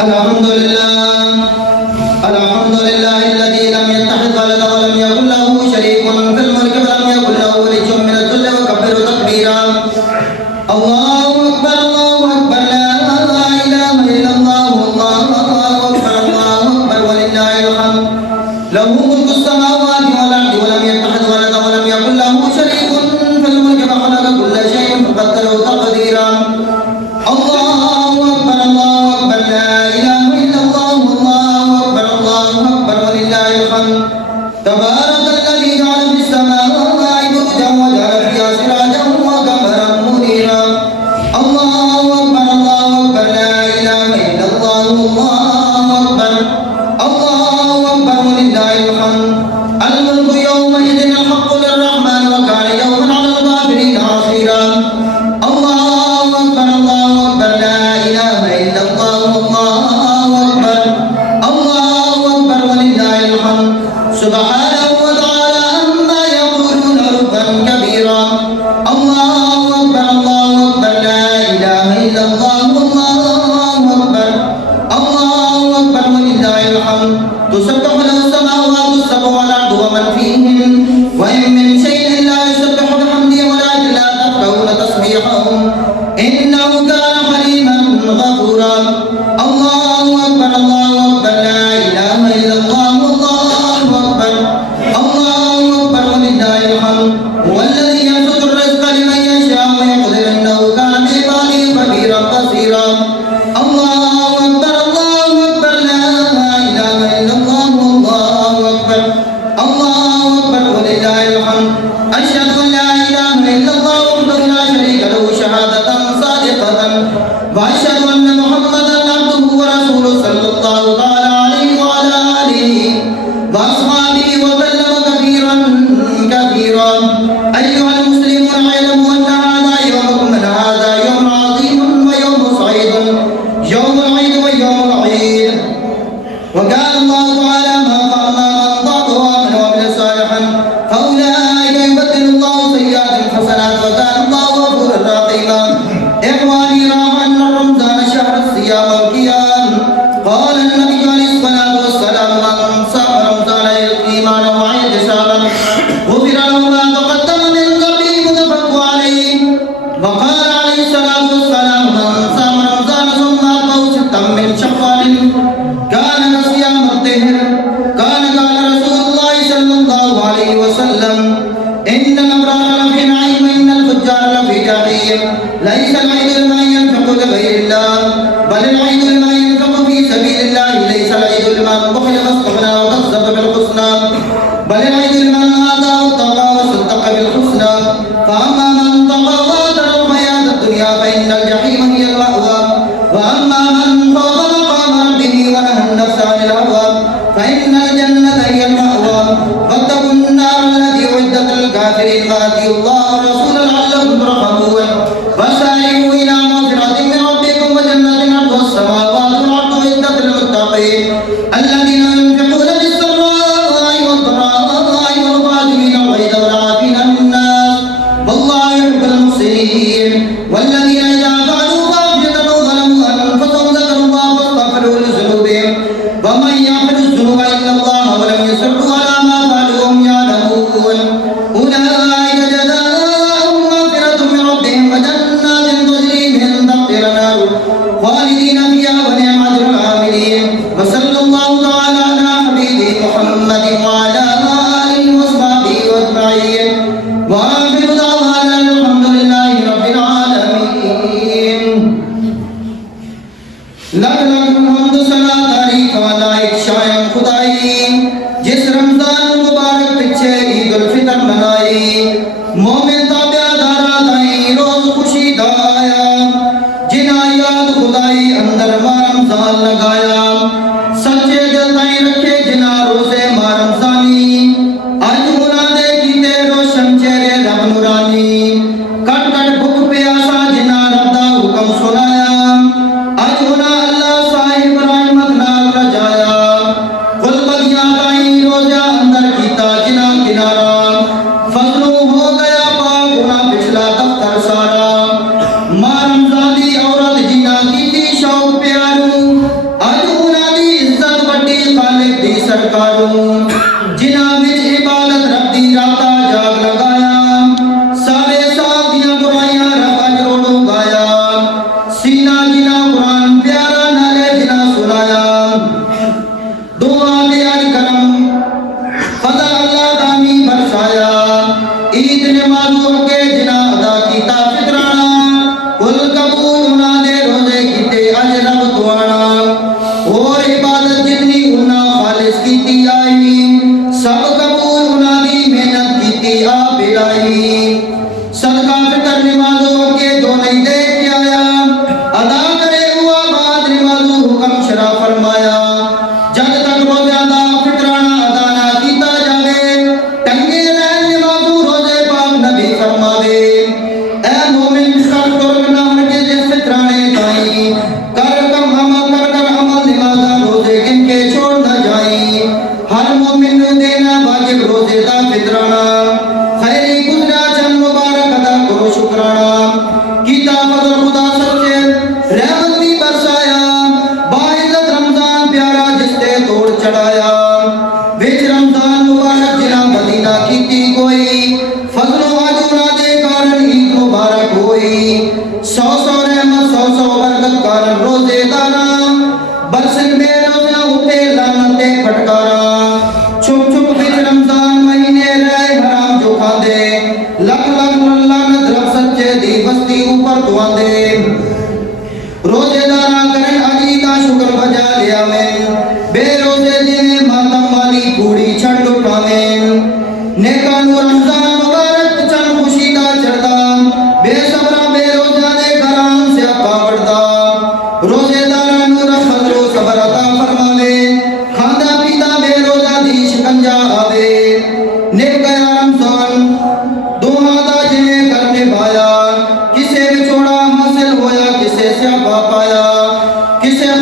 الحمد لله الذي لم يتخذ ولدا ولم يكن له شريك في الملك ولم يكن له ولي من الذل وكبره تكبيرا. الله أكبر لا إله إلا الله الله أكبر ولله الحمد. له ملك السماوات والأرض ولم يتخذ ولدا ولم يكن له شريك في الملك وخلق كل شيء فقدره تقديرا. الله أكبر لا إله إلا الله الله أكبر ولله الحمد. تبارك الذي جعل في السماء بروجا وجعل فيها سراجا وقمرا منيرا. الله أكبر لا إله إلا الله الله أكبر ولله الحمد. الملك يومئذ الحق للرحمن وكان يوما على الكافرين عسيرا. الله أكبر لا إله إلا الله الله أكبر ولله الحمد. سبحانه وتعالى عما يقولون علوا كبيرا. الله أكبر لا إله إلا الله الله أكبر ولله الحمد. تسبح له السماوات السبع والأرض ومن فيهن وإن من شيء لا يسبح بحمده ولكن لا تفقهون تسبيحهم إنه كان حليما غفورا. الله أكبر لا إله إلا الله الله أكبر ولله الحمد. هو الذي يبسط الرزق لمن يشاء ويقدر إنه كان بعباده خبيرا بصيرا. الله أكبر لا إله إلا الله الله أكبر ولله الحمد. أشهد أن لا إله إلا الله وحده لا شريك له شهادة صادقة وأشهد أن محمدا عبده ورسوله صلى الله تعالى عليه وعلى آله وأصحابه وسلم كثيرا. أيها المسلمون اعلموا أن هذا يومكم هذا يوم عظيم ويوم سعيد يوم العيد ويوم العيد. وقال الله تعالى ما فعلنا من طاق وآمن وعمل صالحا فأولئك يبدل الله سيئات حسنات وكان الله غفورا رحيما. إخواني راح أن رمضان شهر الصيام والقيام. قال النبي عليه الصلاة والسلام من صام رمضان إيمانا واحتسابا غفر له ما تقدم من ذنبه متفق عليه. وقال عليه الصلاة والسلام من صام رمضان ثم أتبعه ستا من شوال كان كصيام الدهر. قال رسول الله صلى الله عليه وسلم إن الأبرار لفي نعيم وإن الفجار لفي جحيم. ليس العيد لمن ينفق لغير الله بل العيد لمن ينفق في سبيل الله. ليس العيد لمن بخل واستغنى وكذب بالحسنى بل العيد لمن آتى واتقى وصدق بالحسنى. فأما من طغى وآثر الحياة الدنيا فإن الجحيم هي المأوى. وأما من خاف مقام ربه ونهى النفس عن الهوى فإن الجنة هي المأوى. واتقوا النار التي أعدت للكافرين وأطيعوا الله ورسوله لعلكم ترحمون. وسارعوا إلى مغفرة من ربكم وجنة عرضها السماوات والأرض أعدت للمتقين الذين ينفقون في السراء والضراء والكاظمين الغيظ والعافين عن الناس والله يحب المحسنين. والذين إذا فعلوا فاحشة أو ظلموا أنفسهم ذكروا الله فاستغفروا لذنوبهم ومن يغفر الذنوب إلا الله ولم يصروا على ما فعلوا وهم يعلمون. أولئك جزاؤهم مغفرة من ربهم وجنات تجري من تحتها الأنهار خالدين فيها ونعم أجر العاملين. وصلى الله تعالى على حبيبه محمد وعلى آله وصحبه أجمعين. وآخر دعوانا الحمد لله رب العالمين. لک لک حمد ثنا تعریف والا ایک شاعر خدائی جس رمضان مبارک پیچھے عید الفطر منائی مومن تابع دارا دائی روز خوشی دایا جنا یاد خدائی اندر ماہ رمضان لگایا سچے دل تائی رکھے جنا روزے ماہ رمضانی آج مرادے کیتے روشن چہرے رب نورانی کٹ کٹ بھوک پیاسا جنا رب دا حکم سنایا آج ہونا اللہ صاحب رحمت نال رجایا غلبتیاں تائی روزہ اندر کیتا جنا کنارا فضلو ہو گیا پاک گناہ پچھلا دفتر سارا ماہ رمضان دی عورت جنا کی شوق پیارو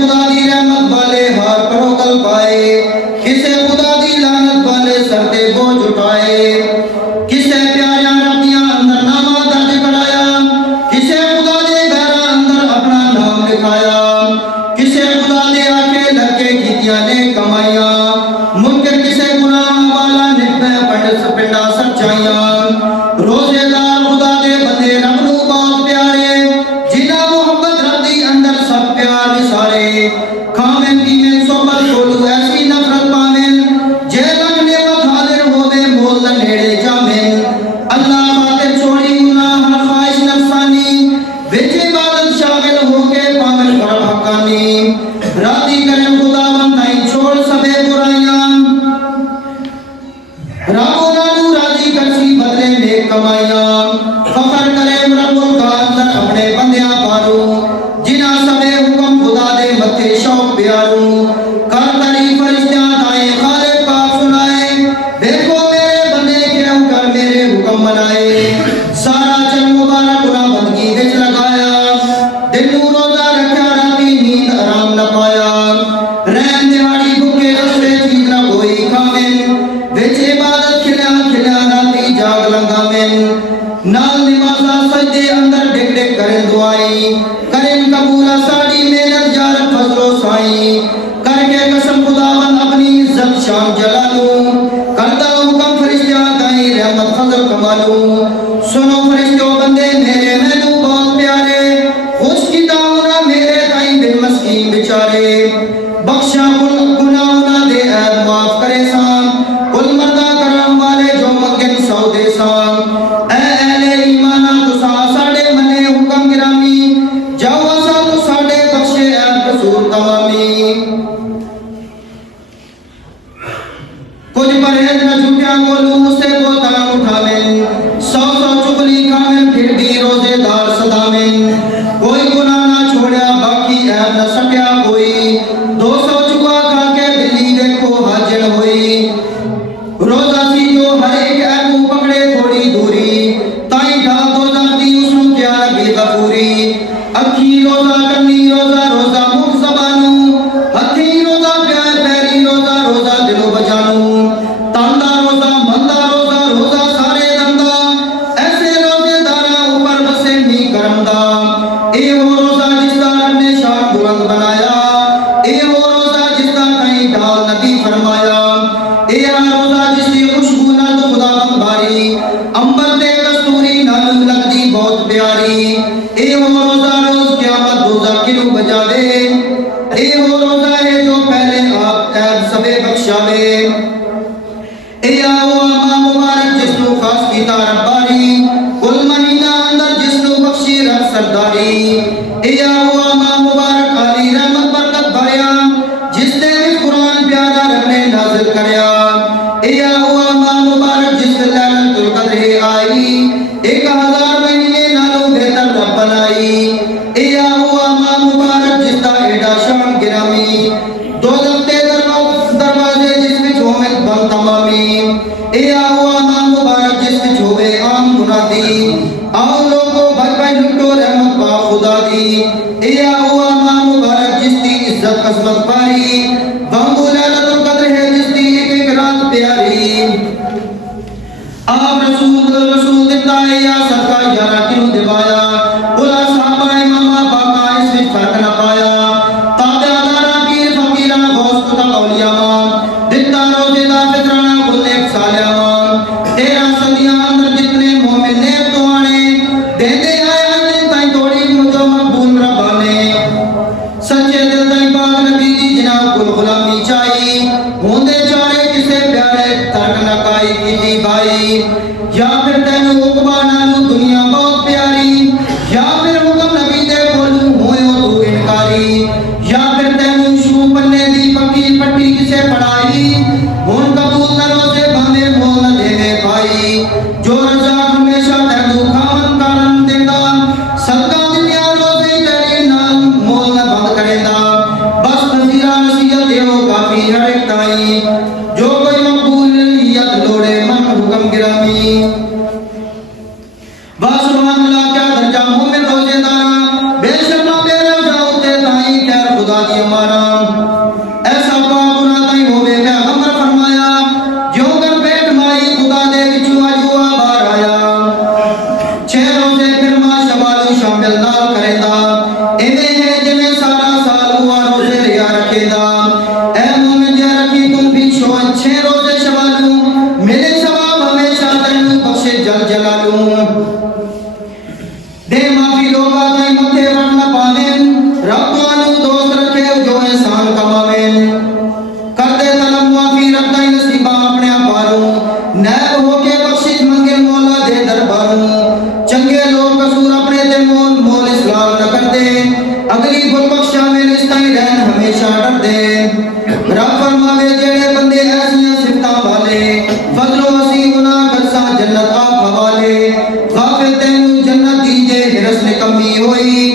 खुदा दी रहमत वाले हार करो कल पाए, किसे खुदा दी लानत वाले सर ते बोझ उठाए, किसे प्यारियां रब्बियां अंदर नामा दर्ज कराया, किसे खुदा दे घरा अंदर अपना नाम लिखाया, किसे खुदा दे आके लगे कीतियां ने कमाइया, मुनकर किसे गुनाह वाला निभे पिंडा सच्चाइया। रोजेदार खुदा दे बंदे रब नू बहुत प्यारे, जिन्हां मुहब्बत रब दी अंदर सब प्यार विसारे, खावें पीवें सोबत बोलू ऐसी नफरत पावें, जे लग नेमत हाजिर होवे मोल नेड़े जावें, अल्लाह खातिर छोड़ी गुनाह हर ख्वाहिश नफसानी, विच इबादत शामिल होके पावें कर हकानी, राजी करें खुदावंद ताईं छोड़ सबे बुराइयां, राबो नानू राजी करसी बदले नेक कमाइयां, फखर करें रब्बुल का अंदर अपने बंदियां पारू, जिन्हां सबे हुक्म खुदा दे मथे शौक प्यारू, कर तारीफ फरिश्तियां ताए खालिक पाक सुनाए, देखो मेरे बंदे क्यों कर मेरे हुक्म मनाए, सारा चल मुबारक गुनाह बंदगी विच लगाया, दिन नू रोजा रखा राती नींद आराम न पाया, रैन दिहाड़ी भुखे रस्ते चीज न कोई खावें, विच इबादत खिल्या खिल्या राती जाग लगावें, नाल निवासा सजदे अंदर डिग डिग करें दुआई, करें कबूला साड़ी मेहनत यार फजलो साई, करके कसम खुदावंद अपनी इज्जत शान जलालू, करता हुक्म फरिश्तियां गाई रहमत फजल कमालू, सुनो फरिश्तों बंदे मेरे मैनू बहुत प्यारे, खुश किताब ना मेरे ताई बिन मस्कीन बेचारे, बख्शा गुनाह ना दे ऐब माफ करे साम, कुल मर्दा करम वाले जो मगन सौदे साम, ऐ अहले ईमाना तुसा साडे मने हुक्म गिरामी, जाओ असा तु साडे बख्शे ऐब कसूर तमामी, कुछ परहेज न झूठा बोलू उसे बोतान उठावें, सौ सौ चुगली खावें फिर भी रोजेदार सदावें, कोई गुनाह ना छोड़ा बाकी ऐब न सटिया कोई, 200 चुगवा खा के बिल्ली देखो हाजिर हुई, रोजा सी जो हर एक ऐब पकड़े थोड़ी दूरी, ताई ढाल दो जाती उसनु क्या लगी गफूरी, अखी रोजा कन्नी रोजा रोजा मुख जबानू, हथी रोजा प्यार पैरी रोजा रोजा दिलो बजानू, तांदा रोजा मंदा रोजा रोजा सारे दंदा, ऐसे रोजेदारा ऊपर बसे मी करमदा, ए वो रोजा जिसका रब ने शान बुलंद बनाया, ए वो रोजा जिसका कहीं ढाल नबी फरमाया, ए रोजा जिसकी खुशबू नाल खुदावंद बारी, अंबर ते कस्तूरी नाल लगदी बहुत प्यारी, ए वो रोजा रोज क़यामत रोजा किनु बजावे, ए वो रोजा है जो पहले आप ऐब सबे बख्शावे, ए आओ अमा मुबारक जिसनु खास कीता रब्बारी, कुल महीना अंदर जिसनु बख्शी रब सरदारी, ए आओ अमा मुबारक आली रहमत बरकत भरया, जिसने इस कुरान प्यारा रब ने नाज़िल करया, ए आओ अमा मुबारक जिस लैलतुल कद्र आई, 1000 महीने नालों बेहतर रब बनाई, ए आओ अमा मुबारक जिसका एडा शान गिरामी, दोज़ख दे दरवाजे जिस विच होवे बंद तमामी, ए आओ अमा मुबारक जिस विच होवे आम गुनादी, आओ लोगो भरपाई लुटो रहमत पा खुदा दी, ए आओ अमा मुबारक जिसकी इज्जत कसमत पारी, वंगो लैलतुल कद्र है जिसकी एक एक रात प्यारी, आप रसूल दिता है या सदका यारा क्यों दिवाया, बुला साहबा इमामा बाका इस विच फर्क न पाया, ताबेदारा पीर फकीरा गौस कुतुब औलिया दिता रोजेदा फितराना कुल नेक सालिया, 13 सदियां अंदर जितने मोमिन ने तो आने, देंदे आया दिन ताई तोड़ी मुझो मकबूल रब्बाने, सच्चे दिल ताई पाक नबी दी जनाब कुल गुलामी चाही, होंदे चारे किसे प्यारे तर्क न काई कीती भाई, या फिर तेनू उकबा नालू दुनिया बहुत प्यारी, यारां ऐसा पाक गुनाह ताई होवे पैगंबर फरमाया जो कर पेट माई खुदा दे विचों अजुआ बाहर आया 6 रोजे फिर मां शवालू शामिल ना करेदा इवें है जिवें सारा साल हुआ रोजे लिया रखेदा ऐ मोमिन या रखी तुम भी 6 रोजे शवालू मेरे सवाब हमेशा तैनू बख्शे जल जलालू दे माफी लोगा ताई मथे वण न पावेन रब तुहानू दोस्त रखे जो एहसान कमावेन कर दे तलब माफी रब ताई नसीबा अपने पारू नैब होके बख्शिश मंगे मौला दे दरबारू चंगे लोग कसूर अपने ते मोल मोल इस्लाम न कर दे अगली गुल बख्शा में रिश्ताई रहन हमेशा डर दे रब फरमावे जेड़े बंदे ऐसियां सिफतां वाले फजलो वसी गुनाह करसा जन्नत आप हवाले गाफिल तैनू जन्नत दीजे हिरस ने कमी होई